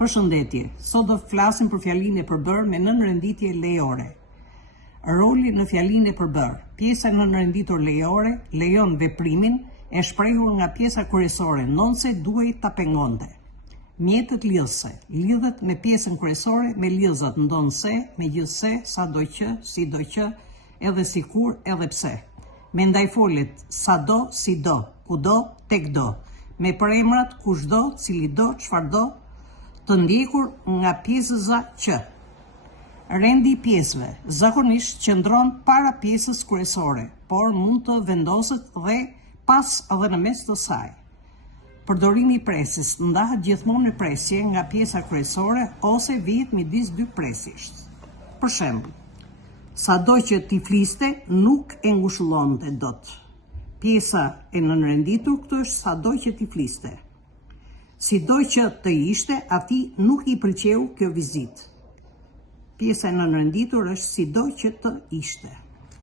Përshëndetje, sot do flasim për fjalinë e përbërë me nënrenditje lejore. Roli në fjalinë e përbërë. Pjesa nënrenditur lejore lejon veprimin e shprehur nga pjesa kryesore, nonse duhej ta pengonte. Mjetët lidhëse lidhet me pjesën kryesore me lidhëzat ndonse, megjithse, sadoqë, sidoqë, edhe sikur, edhe pse. Me ndajfolet sado, sido, kudo, tekdo, me përemrat kushdo, cilido, çfarëdo, të ndjekur nga pjesëza që. Rendi i pjesëve zakonisht qëndron para pjesës kryesore, por mund të vendoset dhe pas edhe në mes të saj. Përdorimi i presës ndahet gjithmonë në presje nga pjesa kryesore ose vihet midis dy presësh. Për shembull, sado që ti fliste nuk e ngushëllonte dot. Pjesa e nënrenditur këtu është sado që ti fliste. Sido që të ishte, atij nuk i pëlqeu kjo vizitë. Pjesa e nënrenditur është sido që të ishte.